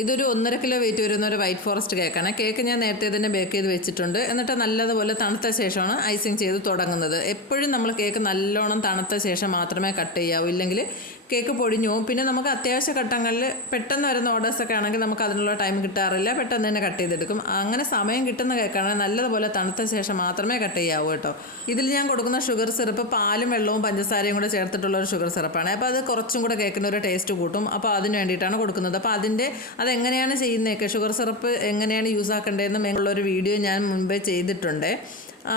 ഇതൊരു 1.5 kilo weight വരുന്ന ഒരു വൈറ്റ് ഫോറസ്റ്റ് കേക്കാണ്. കേക്ക് ഞാൻ നേരത്തെ തന്നെ ബേക്ക് ചെയ്ത് വെച്ചിട്ടുണ്ട്. എന്നിട്ട് നല്ലതുപോലെ തണുത്ത ശേഷമാണ് ഐസിങ് ചെയ്ത് തുടങ്ങുന്നത്. എപ്പോഴും നമ്മൾ കേക്ക് നല്ലോണം തണുത്ത ശേഷം മാത്രമേ കട്ട് ചെയ്യാവൂ, ഇല്ലെങ്കിൽ കേക്ക് പൊടിഞ്ഞു പോകും. പിന്നെ നമുക്ക് അത്യാവശ്യ ഘട്ടങ്ങളിൽ പെട്ടെന്ന് വരുന്ന ഓർഡേഴ്സൊക്കെ ആണെങ്കിൽ നമുക്ക് അതിനുള്ള ടൈം കിട്ടാറില്ല, പെട്ടെന്ന് തന്നെ കട്ട് ചെയ്തെടുക്കും. അങ്ങനെ സമയം കിട്ടുന്ന കേക്കാണെങ്കിൽ നല്ലതുപോലെ തണുത്ത ശേഷം മാത്രമേ കട്ട് ചെയ്യാവൂ കേട്ടോ. ഇതിൽ ഞാൻ കൊടുക്കുന്ന ഷുഗർ സിറപ്പ് പാലും വെള്ളവും പഞ്ചസാരയും കൂടെ ചേർത്തിട്ടുള്ള ഒരു ഷുഗർ സിറപ്പാണ്. അപ്പോൾ അത് കുറച്ചും കൂടെ കേക്കിന് ഒരു ടേസ്റ്റ് കൂട്ടും. അപ്പോൾ അതിന് വേണ്ടിയിട്ടാണ് കൊടുക്കുന്നത്. അപ്പോൾ അതെങ്ങനെയാണ് ചെയ്യുന്നതൊക്കെ, ഷുഗർ സിറപ്പ് എങ്ങനെയാണ് യൂസ് ആക്കേണ്ടതെന്നും ഉള്ളൊരു വീഡിയോ ഞാൻ മുൻപേ ചെയ്തിട്ടുണ്ട്.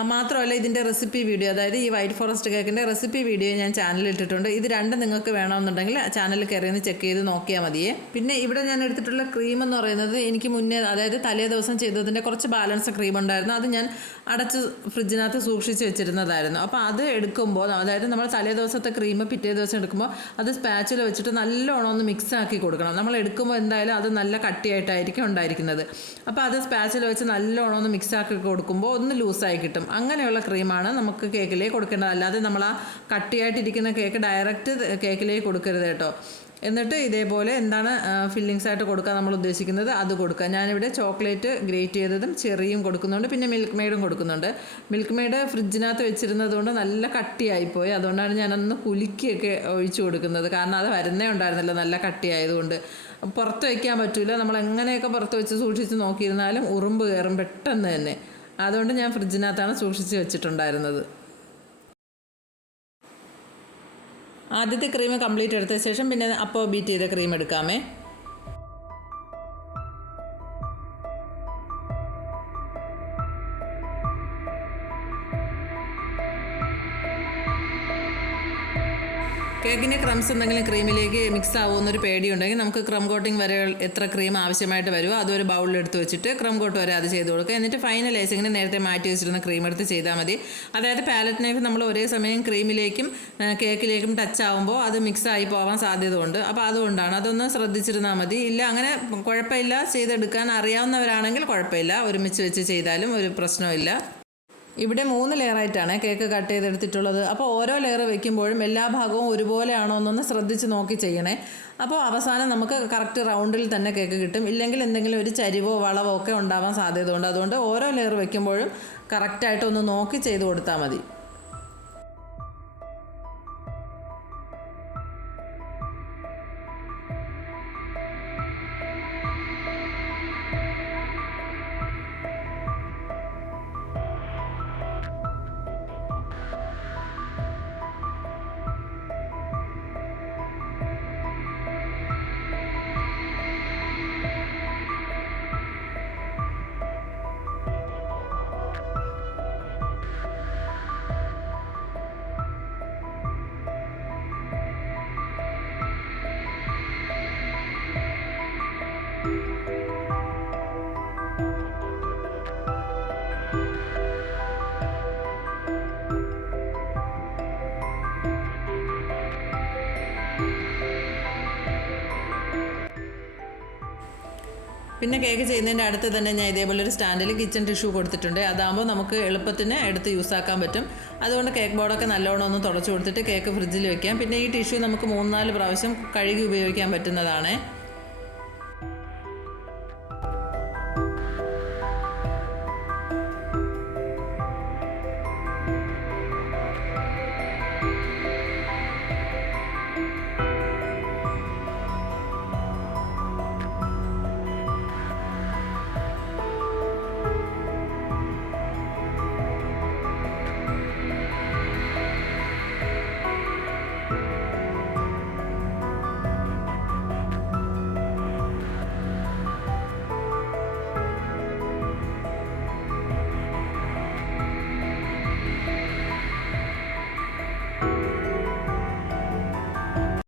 മാത്രമല്ല ഇതിൻ്റെ റെസിപ്പി വീഡിയോ, അതായത് ഈ വൈറ്റ് ഫോറസ്റ്റ് കേക്കിൻ്റെ റെസിപ്പി വീഡിയോ ഞാൻ ചാനലിൽ ഇട്ടിട്ടുണ്ട്. ഇത് രണ്ടും നിങ്ങൾക്ക് വേണമെന്നുണ്ടെങ്കിൽ ചാനലിൽ കയറി ഒന്ന് ചെക്ക് ചെയ്ത് നോക്കിയാൽ മതിയേ. പിന്നെ ഇവിടെ ഞാൻ എടുത്തിട്ടുള്ള ക്രീം എന്ന് പറയുന്നത് എനിക്ക് മുന്നേ, അതായത് തലേ ദിവസം ചെയ്തതിൻ്റെ കുറച്ച് ബാലൻസ് ക്രീം ഉണ്ടായിരുന്നു. അത് ഞാൻ അടച്ച് ഫ്രിഡ്ജിനകത്ത് സൂക്ഷിച്ച് വെച്ചിരുന്നതായിരുന്നു. അപ്പോൾ അത് എടുക്കുമ്പോൾ, അതായത് നമ്മൾ തലേ ദിവസത്തെ ക്രീം പിറ്റേ ദിവസം എടുക്കുമ്പോൾ അത് സ്പാച്ചിൽ വെച്ചിട്ട് നല്ലോണം ഒന്ന് മിക്സ് ആക്കി കൊടുക്കണം. നമ്മൾ എടുക്കുമ്പോൾ എന്തായാലും അത് നല്ല കട്ടിയായിട്ടായിരിക്കും ഉണ്ടായിരിക്കുന്നത്. അപ്പോൾ അത് സ്പാച്ചിൽ വെച്ച് നല്ലോണം ഒന്ന് മിക്സ് ആക്കി കൊടുക്കുമ്പോൾ ഒന്ന് ലൂസായി കിട്ടും. അങ്ങനെയുള്ള ക്രീമാണ് നമുക്ക് കേക്കിലേക്ക് കൊടുക്കേണ്ടത്. അല്ലാതെ നമ്മൾ ആ കട്ടിയായിട്ടിരിക്കുന്ന കേക്ക് ഡയറക്റ്റ് കേക്കിലേക്ക് കൊടുക്കരുത് കേട്ടോ. എന്നിട്ട് ഇതേപോലെ എന്താണ് ഫില്ലിങ്സ് ആയിട്ട് കൊടുക്കാൻ നമ്മൾ ഉദ്ദേശിക്കുന്നത് അത് കൊടുക്കുക. ഞാനിവിടെ ചോക്ലേറ്റ് ഗ്രേറ്റ് ചെയ്തതും ചെറിയും കൊടുക്കുന്നുണ്ട്, പിന്നെ മിൽക്ക് മെയ്ഡും കൊടുക്കുന്നുണ്ട്. മിൽക്ക് മെയ്ഡ് ഫ്രിഡ്ജിനകത്ത് വെച്ചിരുന്നത് കൊണ്ട് നല്ല കട്ടിയായിപ്പോയി. അതുകൊണ്ടാണ് ഞാനൊന്ന് കുലുക്കിയൊക്കെ ഒഴിച്ചു കൊടുക്കുന്നത്. കാരണം അത് വരുന്നേ ഉണ്ടായിരുന്നല്ലോ നല്ല കട്ടിയായതുകൊണ്ട്. പുറത്ത് വയ്ക്കാൻ പറ്റില്ല, നമ്മൾ എങ്ങനെയൊക്കെ പുറത്ത് വെച്ച് സൂക്ഷിച്ച് നോക്കിയിരുന്നാലും ഉറുമ്പ് കയറും പെട്ടെന്ന് തന്നെ. അതുകൊണ്ട് ഞാൻ ഫ്രിഡ്ജിനകത്താണ് സൂക്ഷിച്ച് വെച്ചിട്ടുണ്ടായിരുന്നത്. ആദ്യത്തെ ക്രീം കംപ്ലീറ്റ് എടുത്ത ശേഷം പിന്നെ അപ്പോൾ ബീറ്റ് ചെയ്ത ക്രീം എടുക്കാമേ. കേക്കിൻ്റെ ക്രംസ് എന്തെങ്കിലും ക്രീമിലേക്ക് മിക്സ് ആവുമെന്നൊരു പേടിയുണ്ടെങ്കിൽ നമുക്ക് ക്രം കോട്ടിംഗ് വരെ എത്ര ക്രീം ആവശ്യമായിട്ട് വരുമോ അതൊരു ബൗളിലെടുത്ത് വെച്ചിട്ട് ക്രം കോട്ട് വരെ അത് ചെയ്ത് കൊടുക്കുക. എന്നിട്ട് ഫൈനൽ ഐസിങ്ങിന് നേരത്തെ മാറ്റി വെച്ചിരുന്ന ക്രീം എടുത്ത് ചെയ്താൽ മതി. അതായത് പാലറ്റ് നൈഫ് നമ്മൾ ഒരേ സമയം ക്രീമിലേക്കും കേക്കിലേക്കും ടച്ച് ആകുമ്പോൾ അത് മിക്സ് ആയി പോകാൻ സാധ്യത ഉണ്ട്. അപ്പോൾ അതുകൊണ്ടാണ്, അതൊന്ന് ശ്രദ്ധിച്ചിരുന്നാൽ മതി. ഇല്ല അങ്ങനെ കുഴപ്പമില്ല, ചെയ്തെടുക്കാൻ അറിയാവുന്നവരാണെങ്കിൽ കുഴപ്പമില്ല, ഒരുമിച്ച് വെച്ച് ചെയ്താലും ഒരു പ്രശ്നമില്ല. ഇവിടെ 3 ലെയറായിട്ടാണ് കേക്ക് കട്ട് ചെയ്തെടുത്തിട്ടുള്ളത്. അപ്പോൾ ഓരോ ലെയർ വെക്കുമ്പോഴും എല്ലാ ഭാഗവും ഒരുപോലെ ആണോ എന്നൊന്ന് ശ്രദ്ധിച്ച് നോക്കി ചെയ്യണേ. അപ്പോൾ അവസാനം നമുക്ക് കറക്റ്റ് റൗണ്ടിൽ തന്നെ കേക്ക് കിട്ടും. ഇല്ലെങ്കിൽ എന്തെങ്കിലും ഒരു ചരിവോ വളവോ ഒക്കെ ഉണ്ടാവാൻ സാധ്യതയുണ്ട്. അതുകൊണ്ട് ഓരോ ലെയർ വെക്കുമ്പോഴും കറക്റ്റായിട്ടൊന്ന് നോക്കി ചെയ്ത് കൊടുത്താൽ മതി. പിന്നെ കേക്ക് ചെയ്യുന്നതിൻ്റെ അടുത്ത് തന്നെ ഞാൻ ഇതേപോലെ ഒരു സ്റ്റാൻഡിൽ കിച്ചൺ ടിഷ്യൂ കൊടുത്തിട്ടുണ്ട്. അതാകുമ്പോൾ നമുക്ക് എളുപ്പത്തിന് എടുത്ത് യൂസാക്കാൻ പറ്റും. അതുകൊണ്ട് കേക്ക് ബോർഡൊക്കെ നല്ലോണം ഒന്ന് തുടച്ചു കൊടുത്തിട്ട് കേക്ക് ഫ്രിഡ്ജിൽ വെക്കാം. പിന്നെ ഈ ടിഷ്യൂ നമുക്ക് 3-4 പ്രാവശ്യം കഴുകി ഉപയോഗിക്കാൻ പറ്റുന്നതാണ്.